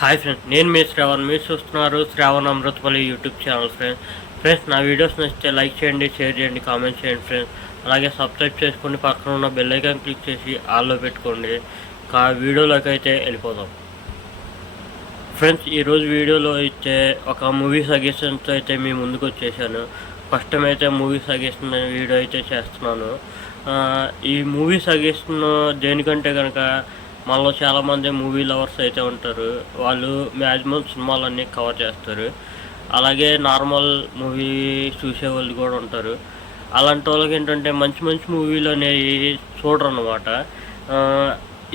Hi friends, నేను మీ శ్రావణ్. మీరు చూస్తున్నారు Shravan Amruthapalli YouTube channel. Friends నా వీడియోస్ నచ్చితే లైక్ చేయండి, షేర్ చేయండి, కామెంట్ చేయండి ఫ్రెండ్స్. అలాగే సబ్స్క్రైబ్ చేసుకొని పక్కన ఉన్న బెల్ ఐకాన్ క్లిక్ చేసి ఆల్లో పెట్టుకోండి. వీడియోలోకి అయితే వెళ్ళిపోదాం. ఫ్రెండ్స్, ఈరోజు వీడియోలో అయితే ఒక మూవీ సజెషన్తో అయితే మీ ముందుకు వచ్చేసాను. ఫస్ట్ టైం అయితే మూవీ సజెషన్ వీడియో అయితే చేస్తున్నాను. ఈ మూవీ సజెషన్ దేనికంటే కనుక మనలో చాలామంది మూవీ లవర్స్ అయితే ఉంటారు. వాళ్ళు మ్యాక్సిమం సినిమాలన్నీ కవర్ చేస్తారు. అలాగే నార్మల్ మూవీ చూసే వాళ్ళు కూడా ఉంటారు. అలాంటి వాళ్ళకి ఏంటంటే మంచి మంచి మూవీలు అనేవి చూడరు అన్నమాట.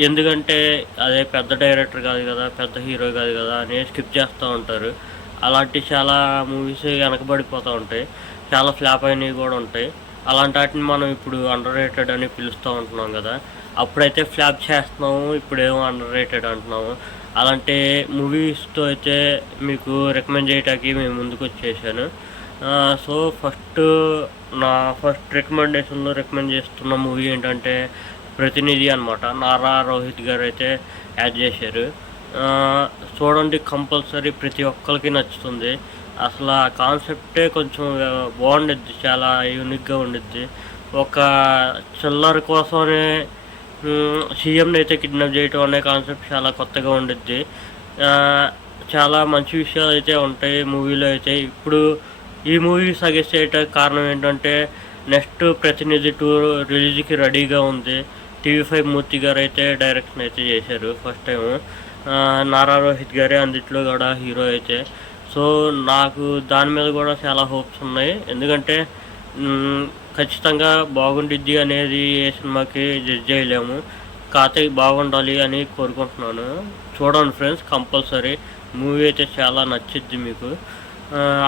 ఎందుకంటే అదే పెద్ద డైరెక్టర్ కాదు కదా, పెద్ద హీరో కాదు కదా అని స్కిప్ చేస్తూ ఉంటారు. అలాంటి చాలా మూవీస్ వెనకబడిపోతూ ఉంటాయి. చాలా ఫ్లాప్ అయినవి కూడా ఉంటాయి. అలాంటి వాటిని మనం ఇప్పుడు అండర్ రేటెడ్ అని పిలుస్తూ ఉంటున్నాం కదా. అప్పుడైతే ఫ్లాప్ చేస్తున్నాము, ఇప్పుడేమో అండర్ రేటెడ్ అంటున్నాము. అలాంటి మూవీస్తో అయితే మీకు రికమెండ్ చేయడానికి మేము ముందుకు వచ్చేసాను. సో నా ఫస్ట్ రికమెండేషన్లో రికమెండ్ చేస్తున్న మూవీ ఏంటంటే ప్రతినిధి అనమాట. నారా రోహిత్ గారు అయితే యాడ్ చేశారు. చూడండి, కంపల్సరీ ప్రతి ఒక్కరికి నచ్చుతుంది. అసలు ఆ కాన్సెప్టే కొంచెం బాగుండిద్ది, చాలా యూనిక్గా ఉండిద్ది. ఒక చిల్లర కోసమే సీఎంని అయితే కిడ్నాప్ చేయటం అనే కాన్సెప్ట్ చాలా కొత్తగా ఉండిద్ది. చాలా మంచి విషయాలు అయితే ఉంటాయి మూవీలో అయితే. ఇప్పుడు ఈ మూవీ సజెస్ట్ చేయడానికి కారణం ఏంటంటే నెక్స్ట్ ప్రతినిధి 2 రిలీజ్కి రెడీగా ఉంది. TV5 మూర్తి గారు అయితే డైరెక్షన్ అయితే చేశారు ఫస్ట్ టైం. నారా రోహిత్ గారే అందుట్లో కూడా హీరో అయితే. సో నాకు దాని మీద కూడా చాలా హోప్స్ ఉన్నాయి. ఎందుకంటే ఖచ్చితంగా బాగుండిద్ది అనేది ఏ సినిమాకి జడ్జ్ చేయలేము. కాకపోతే బాగుండాలి అని కోరుకుంటున్నాను. చూడండి ఫ్రెండ్స్, కంపల్సరీ మూవీ అయితే చాలా నచ్చిద్ది మీకు.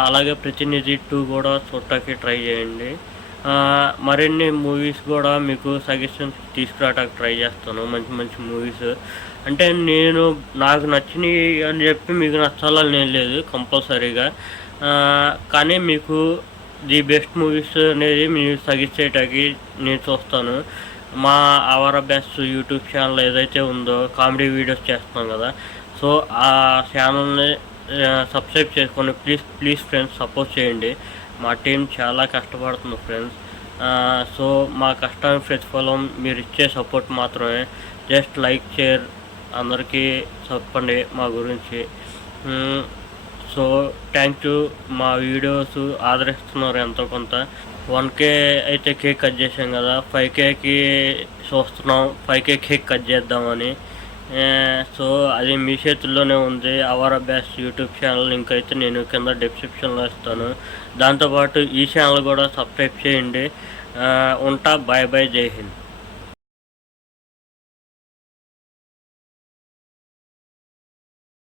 అలాగే ప్రతినిధి 2 కూడా చూడటానికి ట్రై చేయండి. మరిన్ని మూవీస్ కూడా మీకు సజెషన్స్ తీసుకురావడానికి ట్రై చేస్తాను. మంచి మంచి మూవీస్ అంటే నాకు నచ్చినవి అని చెప్పి మీకు నచ్చాలని నేను లేదు కంపల్సరీగా. కానీ మీకు ది బెస్ట్ మూవీస్ అనేది మీరు సజెస్ట్ చేయడానికి నేను చూస్తాను. మా అవర్ బెస్ట్ యూట్యూబ్ ఛానల్ ఏదైతే ఉందో కామెడీ వీడియోస్ చేస్తున్నాం కదా, సో ఆ ఛానల్ని సబ్స్క్రైబ్ చేసుకొని ప్లీజ్ ఫ్రెండ్స్ సపోర్ట్ చేయండి. మా టీం చాలా కష్టపడుతుంది ఫ్రెండ్స్. సో మా కష్టానికి ప్రతిఫలం మీరు ఇచ్చే సపోర్ట్ మాత్రమే. జస్ట్ లైక్, షేర్ అందరికీ చెప్పండి మా గురించి. So thank you. మా వీడియోస్ ఆదరిస్తున్నారు ఎంతో కొంత. 1K అయితే కేక్ కట్ చేసాం కదా, 5Kకి చూస్తున్నాం 5K కేక్ కట్ చేద్దామని. సో అది మీ చేతుల్లోనే ఉంది. Our best YouTube channel link అయితే నేను కింద డిస్క్రిప్షన్లో ఇస్తాను. దాంతోపాటు ఈ ఛానల్ కూడా సబ్స్క్రైబ్ చేయండి. ఉంటా. బాయ్ బాయ్, జై హింద్.